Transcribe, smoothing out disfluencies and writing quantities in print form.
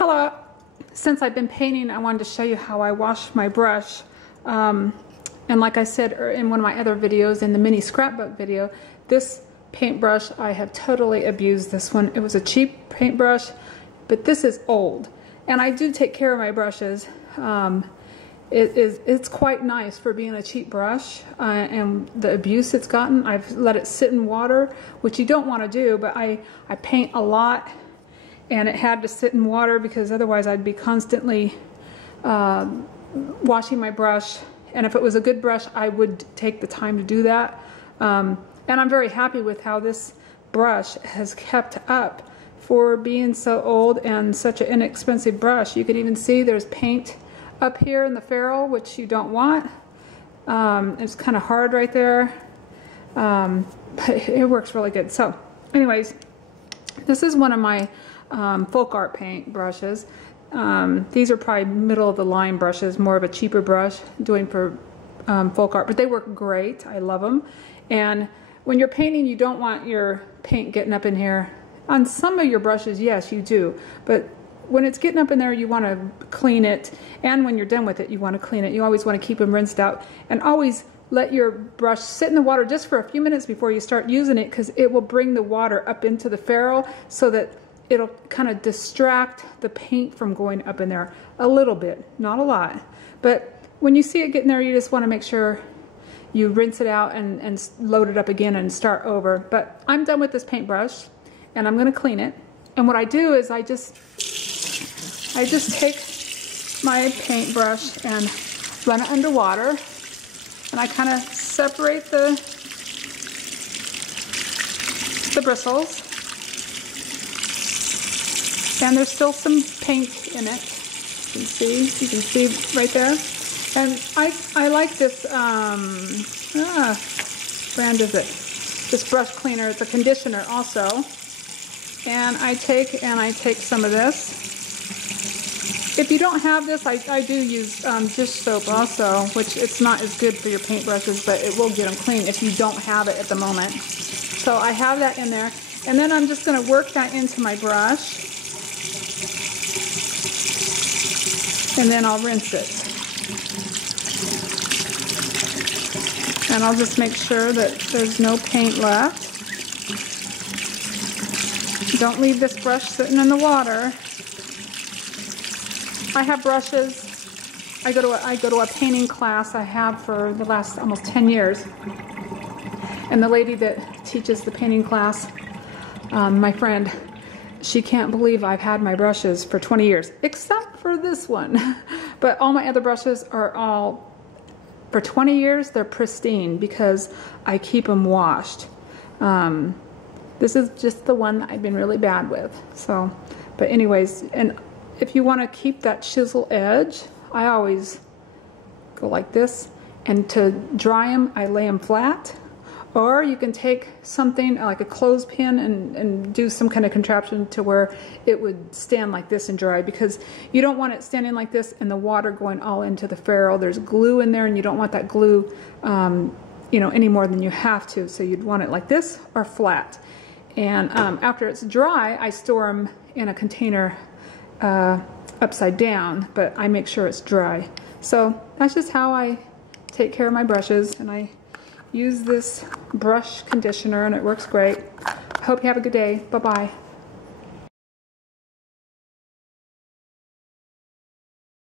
Hello. Since I've been painting, I wanted to show you how I wash my brush. And like I said in one of my other videos, in the mini scrapbook video, this paintbrush, I have totally abused this one. It was a cheap paintbrush, but this is old. And I do take care of my brushes. It's quite nice for being a cheap brush, and the abuse it's gotten. I've let it sit in water, which you don't want to do, but I paint a lot, and it had to sit in water because otherwise I'd be constantly washing my brush. And if it was a good brush, I would take the time to do that. And I'm very happy with how this brush has kept up for being so old and such an inexpensive brush. You can even see there's paint up here in the ferrule, which you don't want. It's kind of hard right there, but it works really good. So anyways, this is one of my folk art paint brushes. These are probably middle of the line brushes, more of a cheaper brush doing for folk art, but they work great. I love them. And when you're painting, you don't want your paint getting up in here. On some of your brushes, yes, you do, but when it's getting up in there, you want to clean it, and when you're done with it, you want to clean it. You always want to keep them rinsed out, and always let your brush sit in the water just for a few minutes before you start using it, because it will bring the water up into the ferrule so that it'll kind of distract the paint from going up in there a little bit, not a lot. But when you see it getting there, you just want to make sure you rinse it out and load it up again and start over. But I'm done with this paintbrush, and I'm going to clean it. And what I do is I just take my paintbrush and run it under water, and I kind of separate the bristles. And there's still some paint in it. You can see right there. And I like this, brand is it? This brush cleaner. It's a conditioner also. And I take some of this. If you don't have this, I do use dish soap also, which it's not as good for your paintbrushes, but it will get them clean if you don't have it at the moment. So I have that in there. And then I'm just going to work that into my brush. And then I'll rinse it. And I'll just make sure that there's no paint left. Don't leave this brush sitting in the water. I have brushes. I go to a painting class I have for the last almost 10 years. And the lady that teaches the painting class, my friend, she can't believe I've had my brushes for 20 years, except for this one. But all my other brushes are all, for 20 years, they're pristine because I keep them washed. This is just the one that I've been really bad with. So, but anyways, and if you want to keep that chisel edge, I always go like this. And to dry them, I lay them flat. Or you can take something like a clothespin and do some kind of contraption to where it would stand like this and dry, because you don't want it standing like this and the water going all into the ferrule. There's glue in there, and you don't want that glue any more than you have to. So you'd want it like this or flat. And after it's dry, I store them in a container upside down, but I make sure it's dry. So that's just how I take care of my brushes, and I use this brush conditioner, and it works great. I hope you have a good day. Bye-bye.